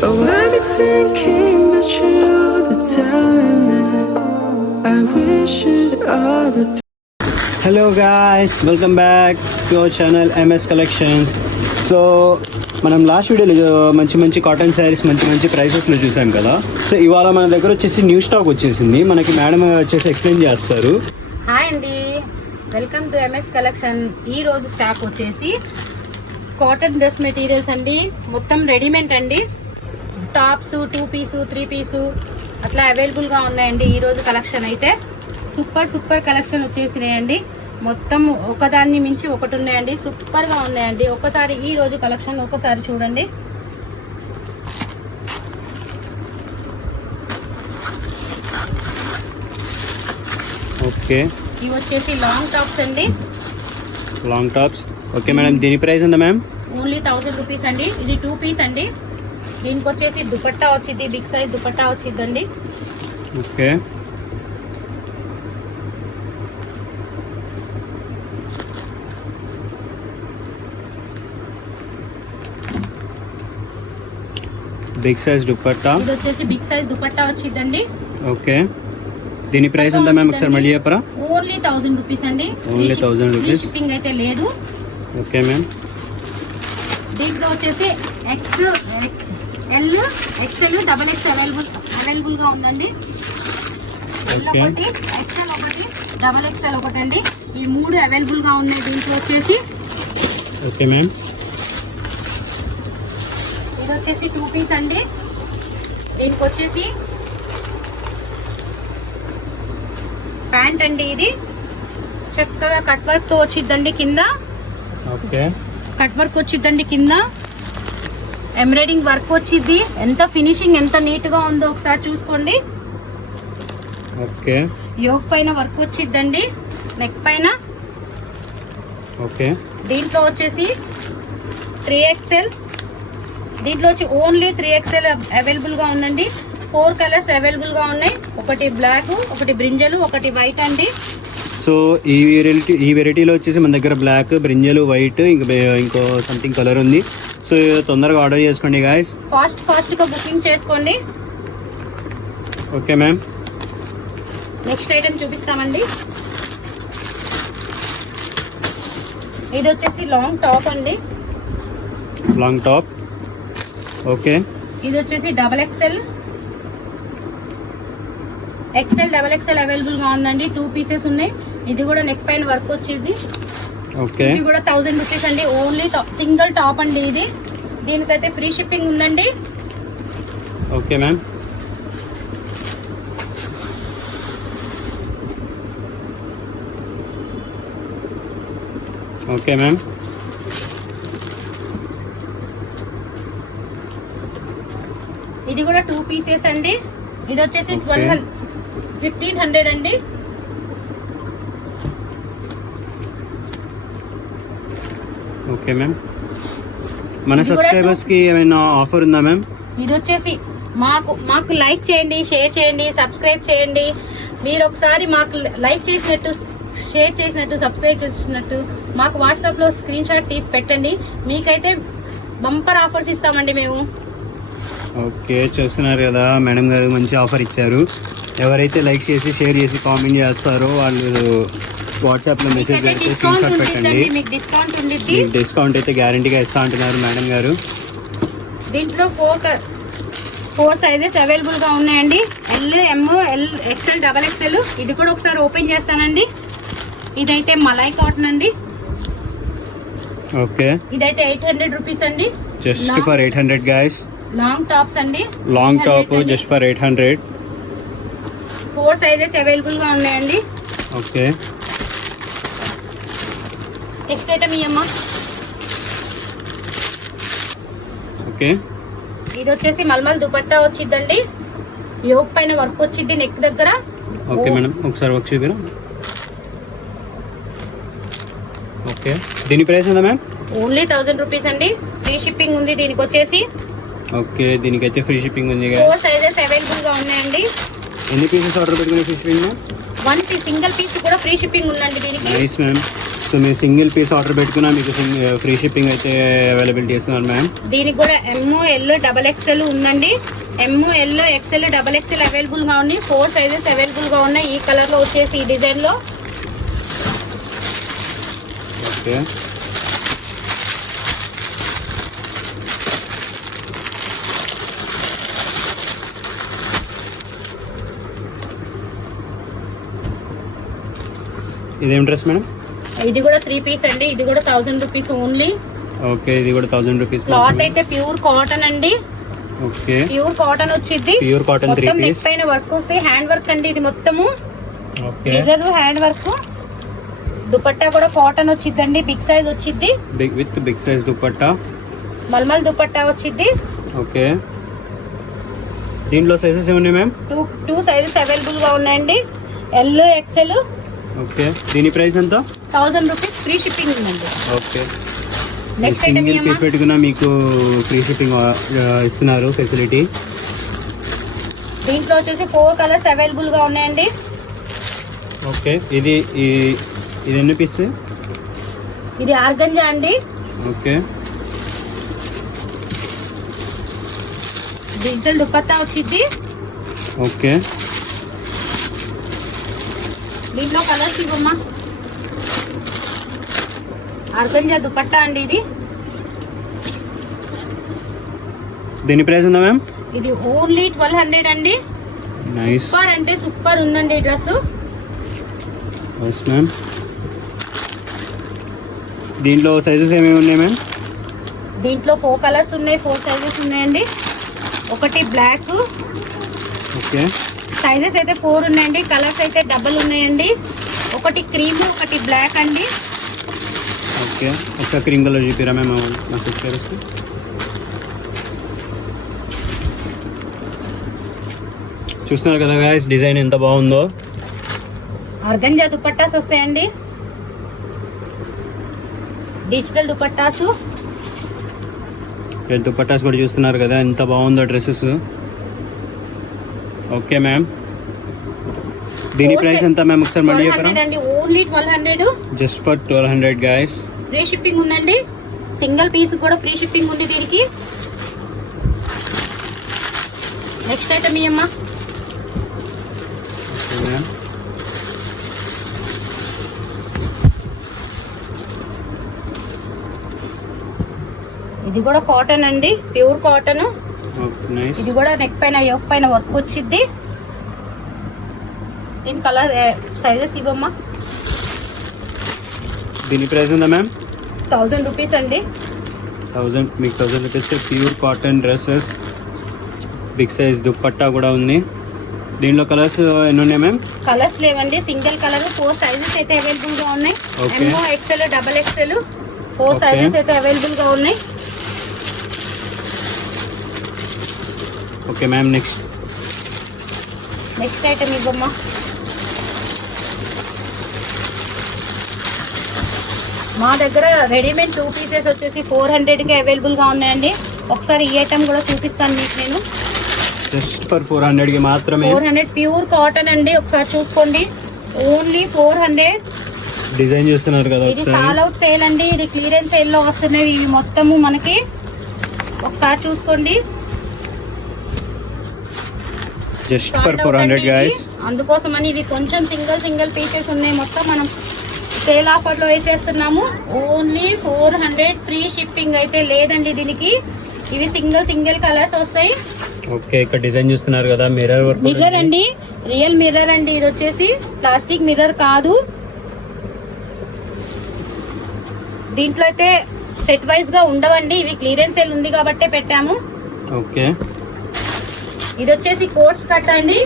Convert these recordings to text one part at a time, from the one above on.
Oh, I be thinking about you all the time. I wish it all the. Hello guys, welcome back to our channel MS collections. So మనం last వీడియోలో మంచి మంచి cotton saris మంచి మంచి ప్రైసెస్లో చూసాం కదా. So ఇవాళ మన దగ్గర వచ్చేసి న్యూ స్టాక్ వచ్చేసింది. మనకి మేడం వచ్చేసి ఎక్స్ప్లెయిన్ చేస్తారు. హాయ్ అండి, వెల్కమ్ టు ఎంఎస్ కలెక్షన్. ఈ రోజు స్టాక్ వచ్చేసి కాటన్ డ్రెస్ మెటీరియల్స్ అండి. మొత్తం రెడీమేడ్ అండి. టాప్స్ 2 పీసు 3 పీసు అట్లా అవైలబుల్గా ఉన్నాయండి. ఈరోజు కలెక్షన్ అయితే సూపర్ కలెక్షన్ వచ్చేసినాయండి. మొత్తం ఒకదాన్ని మించి ఒకటి ఉన్నాయండి. సూపర్గా ఉన్నాయండి. ఒకసారి ఈ రోజు కలెక్షన్ ఒకసారి చూడండి. ఓకే, ఇవి వచ్చేసి లాంగ్ టాప్స్ అండి. Long tops. ఓకే మేడం, దీని ప్రైస్ ఎంత మ్యామ్? ఓన్లీ 1000 రూపీస్ అండి. ఇది 2 పీస్ అండి. దీనికి వచ్చేసి దుపట్టా వచ్చింది, బిగ్ సైజ్ దుపట్టా వచ్చిందండి. Okay, big size dupatta. ఇది వచ్చేసి బిగ్ సైజ్ దుపట్టా వచ్చిందండి. ఓకే, దీని ప్రైస్ ఎంత మ్యామ్? ఒకసారి మళ్ళీ చెప్పరా. ఓన్లీ 1000 రూపీస్ అండి. Only 1000 rupees. షిప్పింగ్ అయితే లేదు. Okay ma'am. దీంట్లో వచ్చేసి L XL double X available గా ఉందండి. ఎల్ ఒకటి, ఎక్స్ఎల్ ఒకటి, డబల్ ఎక్స్ఎల్ ఒకటి అండి. ఈ 3 అవైలబుల్ గా ఉన్నాయి దీంట్లో వచ్చేసి. Okay ma'am. ఇది వచ్చేసి 2 పీస్ అండి. దీనికి వచ్చేసి ప్యాంట్ అండి. ఇది చక్కగా కట్ వర్క్ తో వచ్చిద్దండి కింద. ఓకే, కట్ వర్క్ వచ్చిద్దండి కింద. ఎంబ్రాయిడింగ్ వర్క్ వచ్చింది. ఎంత ఫినిషింగ్ ఎంత నీట్ గా ఉందో ఒకసారి చూసుకోండి. ఓకే, యోక్ పైన వర్క్ వచ్చిద్దండి, నెక్ పైన. ఓకే, దీంట్లో వచ్చేసి 3XL. దీంట్లో వచ్చి ఓన్లీ 3XL అవైలబుల్ గా ఉందండి. 4 కలర్స్ అవైలబుల్ గా ఉన్నాయి. ఒకటి బ్లాక్, ఒకటి బ్రింజలు, ఒకటి వైట్ అండి. సో ఈ వెరైటీలో వచ్చేసి మన దగ్గర బ్లాక్, బ్రింజలు, వైట్, ఇంకో సంథింగ్ కలర్ ఉంది. సో తొందరగా ఆర్డర్ చేసుకోండి గాయస్. ఫాస్ట్ గా బుకింగ్ చేసుకోండి. Okay ma'am. నెక్స్ట్ ఐటమ్ చూపిస్తామండి. ఇది వచ్చేసి లాంగ్ టాప్ అండి. Long top. ఓకే, ఇది వచ్చేసి double XL double XL available గా ఉందండి. 2 పీసెస్ ఉన్నాయి. ఇది కూడా నెక్ పైన వర్క్ వచ్చేది. ఓకే, ఇది కూడా 1000 రూపీస్ అండి. ఓన్లీ సింగిల్ టాప్ అండి ఇది. దీనికైతే ఫ్రీ షిప్పింగ్ ఉందండి. Okay ma'am. Okay ma'am. ఇది కూడా 2 పీసెస్ అండి. ఇది వచ్చేసి 1500 అండి. Okay ma'am. మన సబ్స్క్రైబర్స్ కి ఏమైనా ఆఫర్ ఉందా మ్యామ్? ఇది వచ్చేసి మాకు లైక్ చేయండి, షేర్ చేయండి, సబ్స్క్రైబ్ చేయండి. మీరు ఒకసారి మాకు లైక్ చేసినట్టు, షేర్ చేసినట్టు, సబ్స్క్రైబ్ చేసినట్టు మాకు వాట్సాప్ లో స్క్రీన్ షాట్ తీసి పెట్టండి. మీకైతే బంపర్ ఆఫర్స్ ఇస్తామండి మేము. ఓకే, చూస్తున్నారు కదా, మేడం గారు మంచి ఆఫర్ ఇచ్చారు. ఎవరైతే లైక్ చేసి, షేర్ చేసి, కామెంట్ చేస్తారో వాళ్ళు వాట్సాప్లో మెసేజ్ చేసి స్క్రీన్ షాట్ పెట్టండి. మీకు డిస్కౌంట్ అయితే గ్యారంటీగా ఇస్తా అంటున్నారు మేడం గారు. దీంట్లో 4 సైజెస్ అవైలబుల్ గా ఉన్నాయండి. ఎల్, ఎమ్, ఎల్, ఎక్స్ఎల్, డబల్ ఎక్స్ఎల్. ఇది కూడా ఒకసారి ఓపెన్ చేస్తానండి. ఇదైతే మలై కాటన్ అండి. ఓకే, ఇదైతే 800 రూపీస్ అండి. Just for 800 guys. Long tops అండి. Long top just for 800. 4 sizes available గా ఉన్నాయండి. ఓకే, నెక్స్ట్ ఐటమ్ ఇయ్యమ్మా. ఓకే, ఇది వచ్చేసి మల్మల్ దుపట్టా వచ్చిందండి. యోక్ పైన వర్క్ వచ్చింది నెక్ దగ్గర. ఓకే మేడం, ఒకసారి వర్క్ చూపిరా. ఓకే, దీని ప్రైస్ ఎంత మ్యామ్? ఓన్లీ 1000 రూపీస్ అండి. ఫ్రీ షిప్పింగ్ ఉంది దీనికి వచ్చేసి. ఓకే, దీనికైతే ఫ్రీ షిప్పింగ్ ఉంది. 4 సైజెస్ అవైలబుల్ గా ఉన్నాయండి. ఎన్ని పీసెస్ ఆర్డర్ పెట్టుకుని ఫ్రీ షిప్పింగ్? 1 సింగిల్ పీస్ కూడా ఫ్రీ షిప్పింగ్ ఉందండి దీనికి. Nice ma'am. సో మీరు సింగిల్ పీస్ ఆర్డర్ పెట్టుకున్నా మీకు ఫ్రీ షిప్పింగ్ అయితే అవైలబిలిటీ ఇస్తున్నారు మ్యామ్. దీనికి కూడా ML XXL ఉందండి. ML XL XXL అవైలబుల్ గా ఉన్నాయి. 4 సైజెస్ అవైలబుల్ గా ఉన్నాయి. ఈ కలర్ లో వచ్చేసి ఈ డిజైన్ లో. ఓకే, ఇదేం డ్రెస్ మేడం? ఇది కూడా 3 పీస్ అండి. ఇది కూడా 1000 రూపీస్ ఓన్లీ. ఓకే, ఇది కూడా 1000 రూపీస్. క్లాత్ అయితే ప్యూర్ కాటన్ అండి. ఓకే, ప్యూర్ కాటన్ వచ్చింది. ప్యూర్ కాటన్ 3 మొత్తం నెక్ పీస్. పైన వర్క్ వస్తాయి. హ్యాండ్ వర్క్ అండి ఇది మొత్తము. Okay, mirror hand work. Dupatta కూడా కాటన్ వచ్చిందండి. బిగ్ సైజ్ వచ్చింది. Big size dupatta. మల్మల్ దుపట్టా వచ్చింది. ఓకే, దీంట్లో సైజెస్ ఏమున్నాయి మ్యామ్? 2 సైజెస్ అవైలబుల్ గా ఉన్నాయండి. L XL. ఓకే, దీని ప్రైస్ ఎంత? 1000 రూపీస్ ఫ్రీ షిప్పింగ్ ఉందండి. Okay, next item single piece పెట్టుకున్నా మీకు ఫ్రీ షిప్పింగ్ ఇస్తున్నారు ఫెసిలిటీ. దీంట్లో వచ్చేసి 4 కలర్స్ అవైలబుల్ గా ఉన్నాయండి. ఓకే, ఇది ఎన్ని పీస్? ఇది ఆర్గంజా అండి. ఓకే, డిజిటల్ దుపట్టా వచ్చింది. ఓకే, దీంట్లో కలర్స్ ఇవ్వమ్మా. ఆర్గంజా దుపట్టా అండి ఇది. దీని ప్రైస్ ఉందా మ్యామ్? ఇది ఓన్లీ 1200 అండి. నైస్, సూపర్ అంటే సూపర్ ఉందండి ఈ డ్రెస్. Yes ma'am. దీంట్లో సైజెస్ ఏమేమి ఉన్నాయి మ్యామ్? దీంట్లో 4 కలర్స్ ఉన్నాయి. 4 సైజెస్ ఉన్నాయండి. ఒకటి బ్లాక్. ఓకే, సైజెస్ అయితే 4 ఉన్నాయండి. కలర్స్ అయితే డబల్ ఉన్నాయండి. ఒకటి క్రీమ్, ఒకటి బ్లాక్ అండి. ఓకే, ఒక క్రీమ్ కలర్ చూపిరా మ్యామ్ మా సబ్స్క్రైబర్స్కి. చూస్తున్నారు కదా గాయస్, డిజైన్ ఎంత బాగుందో. ఆర్గంజా దుపట్టాస్ వస్తాయండి. డిజిటల్ దుపట్టాసు. దుపట్టాస్ కూడా చూస్తున్నారు కదా ఎంత బాగుందో డ్రెస్సెస్. ఓకే మ్యామ్, దీని ప్రైస్ ఎంత మ్యామ్ ఒకసారి మళ్ళీ చెప్పరా? 1200 అండి. Only 1200. Just for 1200 guys. Free shipping ఉందండి. సింగిల్ పీస్ కూడా ఫ్రీ షిప్పింగ్ ఉంది దీనికి. నెక్స్ట్ ఐటమ్ ఇయ్యమ్మా. ఓకే మ్యామ్, ఇది కూడా కాటన్ అండి. Pure cotton. నైస్. ఇది కూడా నెక్ పైన యోక్ పైన వర్క్ వచ్చింది. దీని కలర్ సైజెస్ ఇవ్వమ్మా. దీని ప్రైస్ ఉందా మ్యామ్? 1000 రూపీస్ అండి. 1000 మీకు 1000 rupees. Pure cotton dresses, big size dupatta కూడా ఉంది. దీంట్లో కలర్స్ ఎన్ని ఉన్నాయి మ్యామ్? కలర్స్ లేవండి. సింగిల్ కలర్ 4 సైజెస్ అయితే అవైలబుల్ గా ఉన్నాయి. Okay. MO XL XXL 4 Okay. Sizes అయితే అవైలబుల్ గా ఉన్నాయి. ఓకే మ్యామ్, నెక్స్ట్ ఐటమ్ ఇవ్వమ్మా. మా దగ్గర రెడీమేడ్ 2 పీసెస్ వచ్చేసి 400కి అవైలబుల్ గా ఉన్నాయండి. ఒకసారి ఈ ఐటమ్ కూడా చూపిస్తాను మీకు నేను. జస్ట్ ఫర్ 400కి మాత్రమే. 400 ప్యూర్ కాటన్ అండి. ఒకసారి చూసుకోండి. ఓన్లీ 400. డిజైన్ చూస్తున్నారు కదా ఇది ఒకసారి. సాల్ అవుట్ సేల్ అండి. ఇది క్లియరెన్స్ సేల్ లో వస్తున్నాయి ఇవి మొత్తము మనకి. ఒకసారి చూసుకోండి. Just for 400 guys. అందుకోసమని ఇవి కొంచెం సింగిల్ పీసెస్ ఉన్నాయి. మొత్తం మనం సేల్ ఆఫర్ లో వేసేస్తున్నాము. ఓన్లీ 400. ఫ్రీ షిప్పింగ్ అయితే లేదండి దీనికి. ఇవి సింగిల్ కలర్స్ వస్తాయి. ఓకే, ఇక్కడ డిజైన్ చూస్తున్నారు కదా, మిర్రర్ వర్క్. మిర్రర్ అండి, రియల్ మిర్రర్ అండి. ఇది వచ్చేసి ప్లాస్టిక్ మిర్రర్ కాదు. దీంట్లో అయితే సెట్ వైజ్ గా ఉండవండి. ఇవి క్లియరెన్స్ సేల్ ఉంది కాబట్టే పెట్టాము. ఓకే, ఇది వచ్చేసి కోట్స్ కట్ అండి.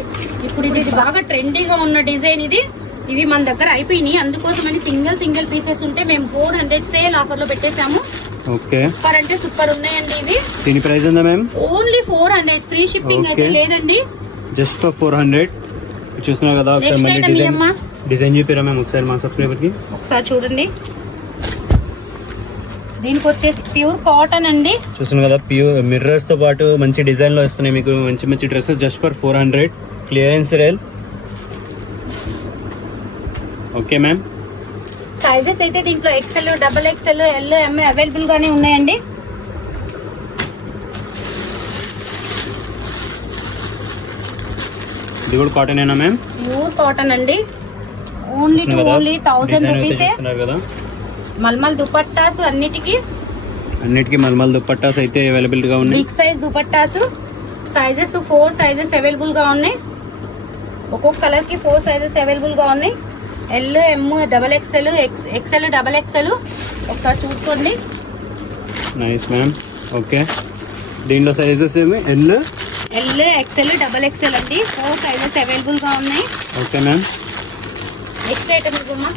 ఇప్పుడు ఇది బాగా ట్రెండీగా ఉన్న డిజైన్ ఇది. ఇవి మన దగ్గర అయిపోయినాయి. అందుకోసమని సింగిల్ పీసెస్ ఉంటే మేము 400 సేల్ ఆఫర్ లో పెట్టేసాము. ఓకే, సూపర్ అంటే సూపర్ ఉన్నాయండి ఇవి. దీని ప్రైస్ ఉందా మ్యామ్? ఓన్లీ 400. ఫ్రీ షిప్పింగ్ అయితే Okay. లేదండి. Just for 400. చూస్తున్నారు కదా ఒకసారి Next మళ్ళీ item డిజైన్ ఇయ్యమ్మా. డిజైన్ చూపిరా మ్యామ్ ఒకసారి మా సబ్స్క్రైబర్కి. ఒకసారి చూడండి. దీనికి వచ్చేసి ప్యూర్ కాటన్ అండి. చూస్తున్నారు కదా, ప్యూర్ మిర్రర్స్ తో పాటు మంచి డిజైన్ లో వస్తున్నాయి మీకు మంచి dresses. Just for 400 clearance sale. Okay ma'am, sizes అయితే దీంట్లో ఎక్సెల్, డబల్ ఎక్సెల్, ఎల్, ఎం అవైలబుల్ గానే ఉన్నాయండి. ఇది కూడా కాటనేనా మ్యామ్? ప్యూర్ కాటన్ అండి. ఓన్లీ 1000 రూపీసే. కదా మల్మల్ దుపట్టాస్ అన్నిటికీ మల్మల్ దుపట్టాస్ అయితే అవైలబుల్ గా ఉన్నాయి. Big size dupattas sizes 4 sizes available గా ఉన్నాయి. ఒక్కొక్క కలర్ కి 4 సైజెస్ అవైలబుల్ గా ఉన్నాయి. L, M, double XL, XL, double XL ఒకసారి చూసుకోండి. Nice ma'am. ఓకే, దీంట్లో సైజెస్ ఏమి ఎల్, ఎక్సెల్, డబల్ ఎక్సెల్ అండి. 4 సైజెస్ అవైలబుల్ గా ఉన్నాయి. Okay ma'am. నెక్స్ట్ ఐటమ్ ఇవ్వమ్మా.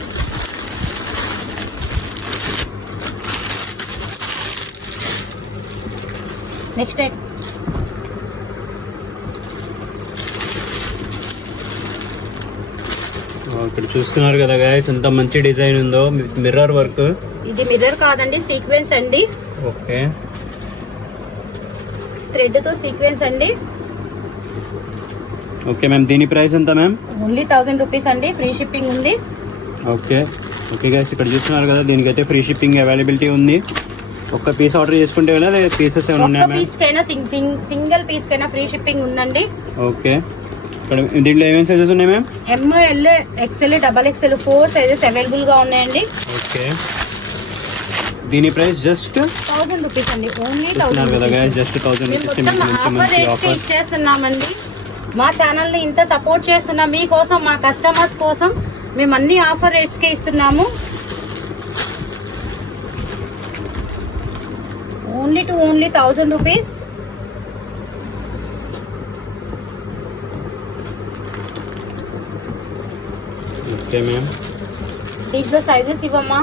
నెక్స్ట్ ఐటమ్ ఇక్కడ చూస్తున్నారు కదా గైస్, ఎంత మంచి డిజైన్ ఉందో. Mirror work. ఇది మిర్రర్ కాదండి, సీక్వెన్స్ అండి. ఓకే, థ్రెడ్ తో సీక్వెన్స్ అండి. Okay ma'am. దీని ప్రైస్ ఎంత మ్యామ్? ఓన్లీ 1000 రూపీస్ అండి. ఫ్రీ షిప్పింగ్ ఉంది. ఓకే ఓకే గైస్, ఇక్కడ చూస్తున్నారు కదా, దీనికైతే ఫ్రీ షిప్పింగ్ అవైలబిలిటీ ఉంది. ఒక్క పీస్ ఆర్డర్ చేసుకుంటే వెళ్ళా, లేదా పీసెస్ ఏమైనా ఉన్నాయా మ్యామ్? పీస్ కైనా సింగిల్ పీస్ కైనా ఫ్రీ షిప్పింగ్ ఉందండి. ఓకే, ఇక్కడ దీంట్లో ఏమేమి సైజెస్ ఉన్నాయి ma'am? M, L, XL, double XL 4 sizes available గా ఉన్నాయండి. ఓకే, దీని ప్రైస్ జస్ట్ 1000 రూపీస్ అండి. ఓన్లీ చూస్తున్నారు కదా 1000 గైస్, జస్ట్ 1000 రూపీస్ మంచి ఆఫర్ ఇచ్చేస్తున్నామండి. మా ఛానల్ ని ఇంత సపోర్ట్ చేస్తున్నాం మీకోసం, మా కస్టమర్స్ కోసం మేము అన్ని ఆఫర్ రేట్స్ కి ఇస్తున్నాము. Only 1000 rupees. Okay ma'am. దీంట్లో సైజెస్ ఇవ్వమ్మా.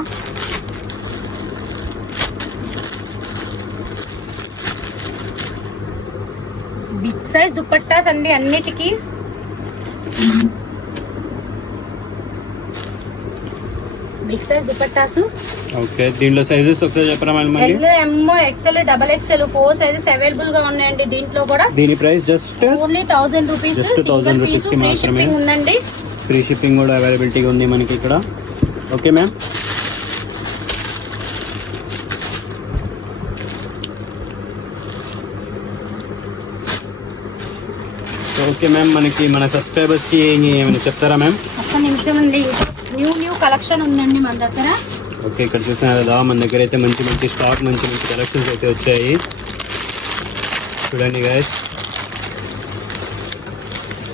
బిగ్ సైజ్ దుపట్టాస్ అండి అన్నిటికీ. Big size dupattas. ఓకే, దీంట్లో సైజెస్ ఒకసారి చెప్పరా madam? L, M, XL, double XL 4 sizes available గా ఉన్నాయండి. దీంట్లో కూడా దీని price just only 1000 rupees. Just 1000 rupees కి మాత్రమే ఉందండి. ఫ్రీ షిప్పింగ్ కూడా అవైలబిలిటీగా ఉంది మనకి ఇక్కడ. Okay ma'am. ఓకే మ్యామ్, మనకి మన సబ్స్క్రైబర్స్ కి ఏమైనా చెప్తారా మ్యామ్? ఒక్క నిమిషం అండి, న్యూ కలెక్షన్ ఉందండి మన దగ్గర. ఓకే, ఇక్కడ చూస్తున్నారు కదా, మన దగ్గర అయితే మంచి స్టాక్, మంచి కలెక్షన్స్ అయితే వచ్చాయి. చూడండి గైస్,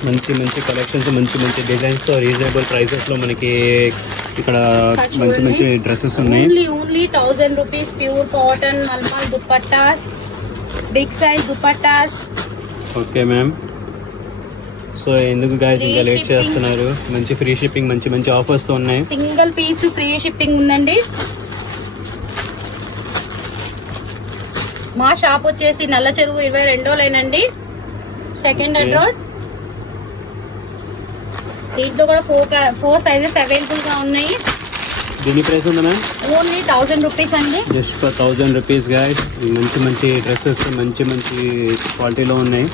మంచి కలెక్షన్స్, మంచి డిజైన్స్తో రీజనబుల్ ప్రైసెస్లో మనకి ఇక్కడ మంచి డ్రెస్సెస్ ఉన్నాయి. Only 1000 rupees. Pure cotton mulmul dupattas, big size dupattas. Okay ma'am. So ఎందుకు గైస్ ఇంకా లేట్ చేస్తున్నారు? మంచి ఫ్రీ షిప్పింగ్, మంచి ఆఫర్స్తో ఉన్నాయి. సింగిల్ పీస్ ఫ్రీ షిప్పింగ్ ఉందండి. మా షాప్ వచ్చేసి నల్ల చెరువు 22వ లైన్ అండి, సెకండ్ రోడ్. దీంట్లో కూడా 4 సైజెస్ అవైలబుల్ గా ఉన్నాయి. దీని ప్రైస్ ఉందా మ్యామ్? ఓన్లీ 1000 రూపీస్ అండి. Just for 1000 rupees guys. మంచి డ్రెస్సెస్ మంచి క్వాలిటీలో ఉన్నాయి.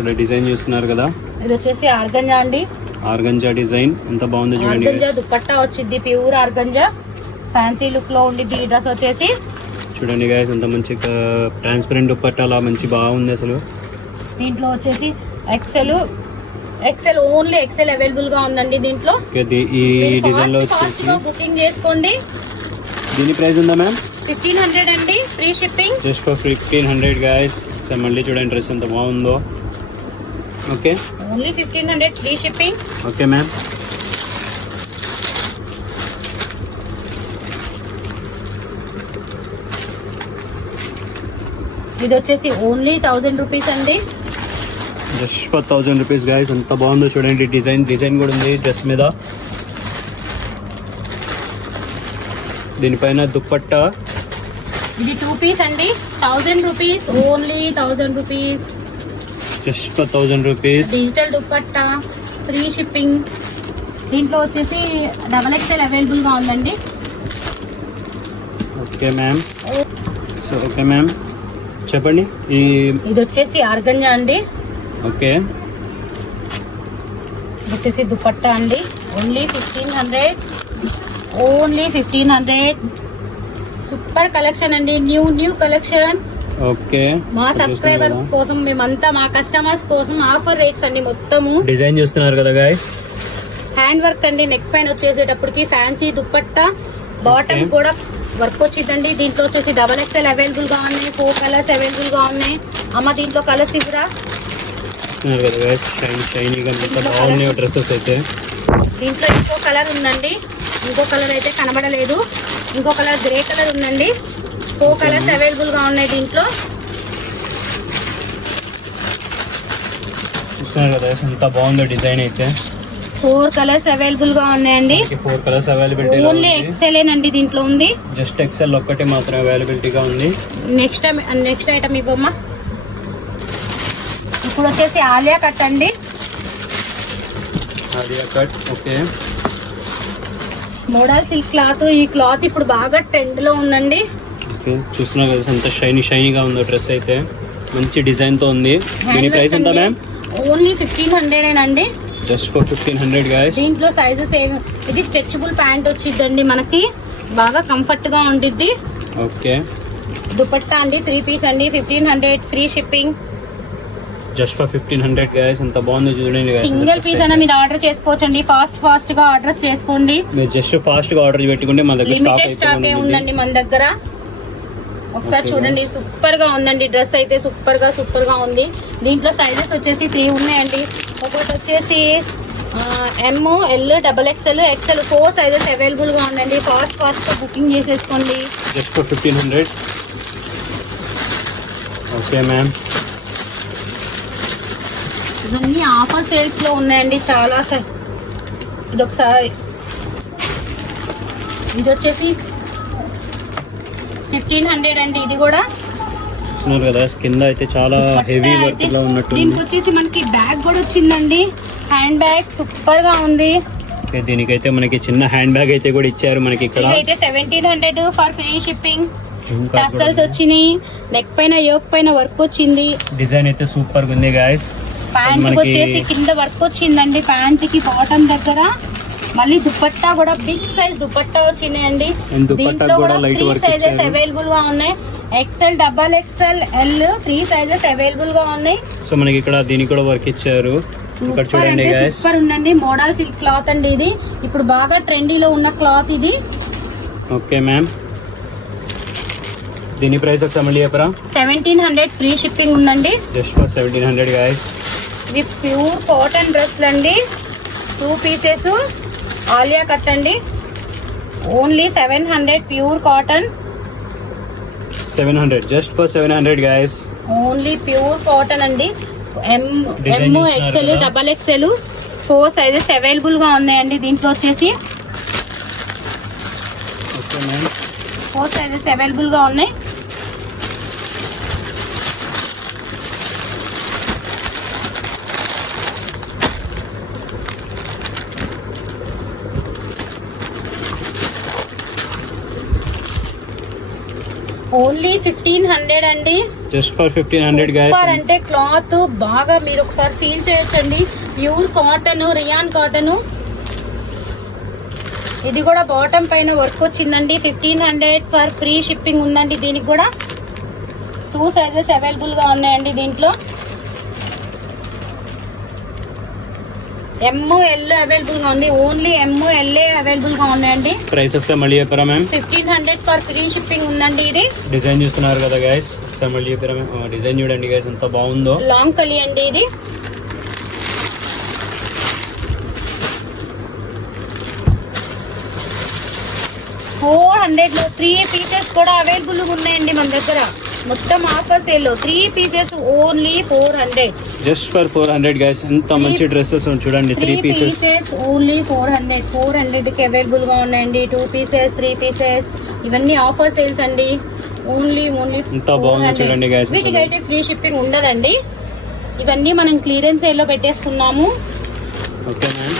ఇక్కడ డిజైన్ చూస్తున్నారు కదా, ఇది వచ్చేసి ఆర్గంజా అండి. ఆర్గంజా డిజైన్ ఎంత బాగుందో చూడండి. ఆర్గంజా దుపట్టా వచ్చింది, ప్యూర్ ఆర్గంజా. ఫ్యాన్సీ లుక్ లో ఉండి ఈ డ్రెస్ వచ్చేసి. చూడండి గైస్, ఎంత మంచి ట్రాన్స్పరెంట్ దుపట్టా, అలా బాగుంది అసలు. దీంట్లో వచ్చేసి ఎక్సెల్ ఓన్లీ ఎక్సెల్ అవైలబుల్ గా ఉందండి దీంట్లో. ఈ డిజైన్ లో వచ్చేసి బుకింగ్ చేసుకోండి. దీని ప్రైస్ ఉందా మ్యామ్? 1500 అండి, free shipping. Just for 1500 guys. So మళ్ళీ చూడండి డ్రెస్ ఎంత బాగుందో. Okay, only 1500 free shipping. Okay ma'am. ఇది వచ్చేసి ఓన్లీ 1000 రూపీస్ అండి. Just for 1000 rupees guys. ఎంత బాగుందో చూడండి. డిజైన్ కూడా ఉంది డ్రెస్ మీద. దీనిపైన దుప్పట్టా. ఇది 2 పీస్ అండి, 1000 rupees. Only 1000 rupees. Just for 1000 rupees. Digital dupatta, free shipping. దీంట్లో వచ్చేసి డబల్ ఎక్సెల్ అవైలబుల్ గా ఉందండి. Okay ma'am. So okay ma'am, చెప్పండి. ఇది వచ్చేసి ఆర్గంజా అండి. ఓకే, ఇది వచ్చేసి దుపట్టా అండి. ఓన్లీ 1500 సూపర్ కలెక్షన్ అండి. New collection. ఓకే, మా సబ్స్క్రైబర్ కోసం మేమంతా మా కస్టమర్స్ కోసం ఆఫర్ రేట్స్ అండి. మొత్తము డిజైన్ చూస్తున్నారు కదా గైస్, హ్యాండ్ వర్క్ అండి. నెక్ పైన వచ్చేసేటప్పటికి ఫ్యాన్సీ దుపట్టా, బాటమ్ కూడా వర్క్ వచ్చిందండి. దీంట్లో వచ్చేసి XXL అవైలబుల్ గా ఉన్నాయి, 4 కలర్స్ అవైలబుల్ గా ఉన్నాయి. అమ్మ దీంట్లో కలర్స్ ఇవ్వరా? కదా గైస్, షైనీగా బాగున్నాయి డ్రెస్సెస్ అయితే. దీంట్లో ఇంకో కలర్ ఉందండి, ఇంకో కలర్ అయితే కనబడలేదు. ఇంకో కలర్ గ్రే కలర్ ఉందండి. 4 కలర్స్ అవైలబుల్ గా ఉన్నాయి దీంట్లో. చూస్తున్నారు కదా ఎంత బాగుందో డిజైన్ అయితే. 4 కలర్స్ అవైలబుల్ గా ఉన్నాయండి. 4 కలర్స్ అవైలబిలిటీ ఓన్లీ XL ఏనండి దీంట్లో ఉంది. జస్ట్ XL ఒక్కటే మాత్రం అవైలబిలిటీగా ఉంది. నెక్స్ట్ ఐటమ్ ఇవ్వమ్మా. ఇప్పుడు వచ్చేసి ఆలియా కట్ అండి. Alia cut, okay. Model silk cloth. ఈ క్లాత్ ఇప్పుడు బాగా ట్రెండ్ లో ఉందండి. ఓకే, చూస్తున్నారు కదా ఎంత షైనీగా ఉందో డ్రెస్ అయితే. మంచి డిజైన్ తో ఉంది. దీని ప్రైస్ ఎంత మ్యామ్? ఓన్లీ 1500 అండి. Just for 1500 guys. దీంట్లో సైజెస్ ఇది స్ట్రెచబుల్ ప్యాంట్ వచ్చిందండి మనకి, బాగా కంఫర్ట్ గా ఉంటుంది. ఓకే, దుపట్టా అండి 3 పీస్ అండి. 1500 free shipping. Just for 1500 guys. ఎంత బాగుంది చూడండి గైస్. సింగిల్ పీస్ అయినా మీరు ఆర్డర్ చేసుకోవచ్చండి. ఫాస్ట్ గా ఆర్డర్స్ చేసుకోండి. మీరు జస్ట్ ఫాస్ట్ గా ఆర్డర్ పెట్టుకుంటే మన దగ్గర లిమిటెడ్ స్టాక్ ఉందండి మన దగ్గర. ఒకసారి చూడండి, సూపర్ గా ఉందండి డ్రెస్ అయితే. సూపర్ గా ఉంది. దీంట్లో సైజెస్ వచ్చేసి 3 ఉన్నాయండి. ఒకటి వచ్చేసి ML, XXL, XL 4 sizes available గా ఉందండి. ఫాస్ట్ గా బుకింగ్ చేసేసుకోండి. Just for 1500. Okay ma'am. ఇవన్నీ ఆఫర్ సేల్స్ లో ఉన్నాయండి చాలా. ఇది ఒకసారి, ఇది వచ్చేసి 1500 అండి. ఇది కూడా చూస్తున్నారు కదా, కింద అయితే చాలా హెవీ వర్క్ లో ఉన్నట్టు. దీనికి వచ్చేసి మనకి బ్యాగ్ కూడా వచ్చిందండి. హ్యాండ్ బ్యాగ్ సూపర్ గా ఉంది. ఓకే, దీనికైతే మనకి చిన్న హ్యాండ్ బ్యాగ్ అయితే కూడా ఇచ్చారు మనకి ఇక్కడ. ఇదైతే 1700 ఫర్ ఫ్రీ షిప్పింగ్. టసల్స్ వచ్చినాయి. నెక్ పైన యోక్ పైన వర్క్ వచ్చింది. డిజైన్ అయితే సూపర్ గా ఉంది గైస్. ప్యాంట్ వచ్చేసి కింద వర్క్ వచ్చిందండి. ప్యాంట్ కి బాటమ్ దగ్గర మళ్ళీ దుపట్టా కూడా బిగ్ సైజ్ దుపట్టా వచ్చినాయండి. దీంట్లో కూడా 3 సైజెస్ అవైలబుల్ గా ఉన్నాయి. XL, XXL, L 3 sizes available గా ఉన్నాయి. సో మనకి ఇక్కడ దీనికి కూడా వర్క్ ఇచ్చారు. ఇక్కడ చూడండి గైస్, సూపర్ ఉందండి. మోడల్ సిల్క్ క్లాత్ అండి. ఇది ఇప్పుడు బాగా ట్రెండీలో ఉన్న క్లాత్ ఇది. Okay ma'am. దీని ప్రైస్ ఒకసారి మళ్ళీ చెప్పరా? 1700 ఫ్రీ షిప్పింగ్ ఉందండి. Just for 1700 guys. ఇవి ప్యూర్ కాటన్ డ్రెస్లు అండి. 2 పీసెస్ ఆలియా కట్ అండి. Only 700 pure cotton. 700, just for 700 guys. Only pure cotton అండి. M, XL, XXL 4 sizes available గా ఉన్నాయండి. దీంట్లో వచ్చేసి ఓకే మ్యామ్. 4 సైజెస్ అవైలబుల్ గా ఉన్నాయి. ఓన్లీ 1500 అండి. Just for 1500 guys. సూపర్ అంటే క్లాత్ బాగా మీరు ఒకసారి ఫీల్ చేయొచ్చండి. Pure cotton, rayon cotton. ఇది కూడా బాటమ్ పైన వర్క్ వచ్చిందండి. 1500 ఫర్ ఫ్రీ షిప్పింగ్ ఉందండి. దీనికి కూడా 2 సైజెస్ అవైలబుల్ గా ఉన్నాయండి. దీంట్లో ML అవైలబుల్ గా ఉంది. ఓన్లీ ML అవైలబుల్ గా ఉన్నాయండి. ప్రైస్ వస్తే మళ్ళీ చెప్పరా మ్యామ్? 1500 ఫర్ ఫ్రీ షిప్పింగ్ ఉందండి. ఇది డిజైన్ చూస్తున్నారు కదా గైస్, ఒకసారి మళ్ళీ చెప్పరా మ్యామ్? డిజైన్ చూడండి గైస్ ఎంత బాగుందో. లాంగ్ కలి అండి. ఇది 400 లో 3 పీసెస్ కూడా అవైలబుల్ ఉన్నాయండి మన దగ్గర. మొత్తం ఆఫర్ సేల్ లో 3 pieces only 400. Just for 400 guys. ఎంత మంచి డ్రెస్సెస్ చూడండి. 3 పీసెస్ ఓన్లీ 400 కి అవైలబుల్ గా ఉన్నాయండి. 2 పీసెస్, 3 పీసెస్ ఇవన్నీ ఆఫర్ సేల్స్ అండి. ఓన్లీ ఎంత బాగుంది చూడండి గైస్. వీటికి అయితే ఫ్రీ షిప్పింగ్ ఉండదండి. ఇవన్నీ మనం క్లియరెన్స్ సేల్ లో పెట్టేసుకున్నాము. Okay ma'am.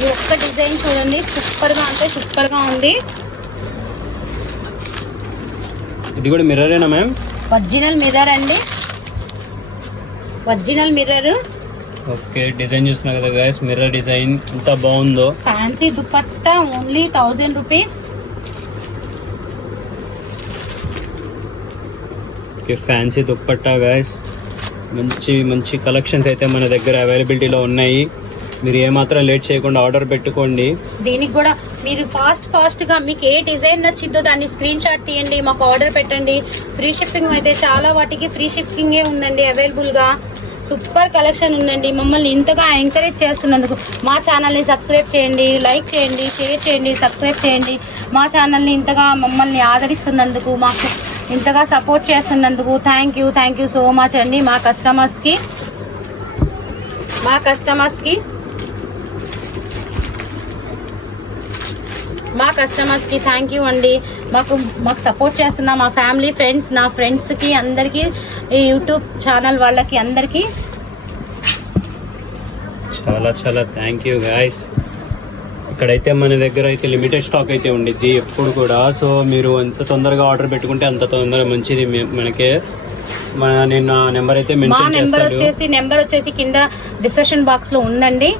ఈ ఒక్క డిజైన్ చూడండి, సూపర్ గా అంటే సూపర్ గా ఉంది. ఇది కూడా మిర్రరేనా మ్యామ్? ఒరిజినల్ మిర్రర్ అండి, ఒరిజినల్ మిర్రర్. ఓకే, డిజైన్ చూస్తున్నా కదా గైస్, మిర్రర్ డిజైన్ ఎంత బాగుందో. Fancy dupatta only 1000 rupees. Okay, fancy dupatta guys, మంచి మంచి కలెక్షన్స్ అయితే మన దగ్గర అవైలబిలిటీలో ఉన్నాయి. మీరు ఏమాత్రం లేట్ చేయకుండా ఆర్డర్ పెట్టుకోండి. దీనికి కూడా మీరు ఫాస్ట్ గా మీకు ఏ డిజైన్ నచ్చిందో దాన్ని స్క్రీన్ షాట్ తీయండి, మాకు ఆర్డర్ పెట్టండి. ఫ్రీ షిప్పింగ్ అయితే చాలా వాటికి ఫ్రీ షిప్పింగే ఉందండి అవైలబుల్ గా. సూపర్ కలెక్షన్ ఉందండి. మమ్మల్ని ఇంతగా ఎంకరేజ్ చేస్తున్నందుకు మా ఛానల్ని సబ్స్క్రైబ్ చేయండి, లైక్ చేయండి, షేర్ చేయండి, సబ్స్క్రైబ్ చేయండి. మా ఛానల్ని ఇంతగా మమ్మల్ని ఆదరిస్తున్నందుకు, మాకు ఇంతగా సపోర్ట్ చేస్తున్నందుకు థ్యాంక్ యూ సో మచ్ అండి. మా కస్టమర్స్కి థ్యాంక్ యూ అండి. మాకు సపోర్ట్ చేస్తున్న మా ఫ్యామిలీ ఫ్రెండ్స్, నా ఫ్రెండ్స్కి అందరికీ, ఈ యూట్యూబ్ ఛానల్ వాళ్ళకి అందరికీ చాలా థ్యాంక్ యూ గాయస్. ఇక్కడైతే మన దగ్గర అయితే లిమిటెడ్ స్టాక్ అయితే ఉండిద్ది ఎప్పుడు కూడా. సో మీరు ఎంత తొందరగా ఆర్డర్ పెట్టుకుంటే అంత తొందరగా మంచిది మనకే. నేను నెంబర్ అయితే మెన్షన్ చేస్తాను. నెంబర్ వచ్చేసి కింద డిస్క్రిప్షన్ బాక్స్ లో ఉందండి.